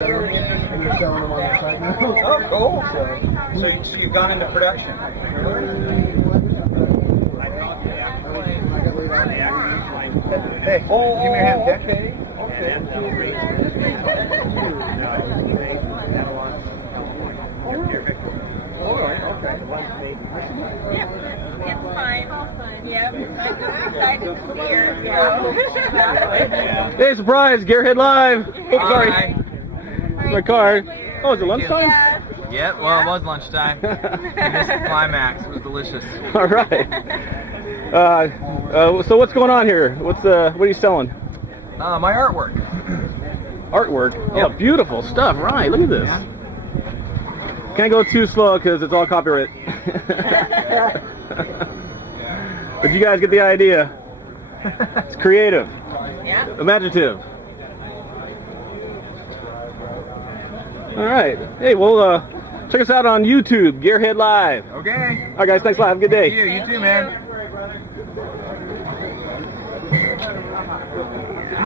And you're selling them on the site now? Oh, cool. So you've gone into production. Hey, Oh, give me your hand, Dick. okay. It's fine. Yeah, I'm just excited to see her. Hey, surprise! Gearhead Live! Oh, sorry. Hi. My car. Oh, is it lunchtime? Yeah. Yeah, well, it was lunchtime. We missed the climax. It was delicious. All right. So what's going on here? What are you selling? My artwork. Artwork. Oh, Yep. beautiful stuff. Right. Look at this. Can't go too slow because it's all copyright. But you guys get the idea. It's creative, Yeah. imaginative. All right. Hey, well, check us out on YouTube, Gearhead Live. Okay. All right, guys. Thanks a lot. Have a good day. You too, man.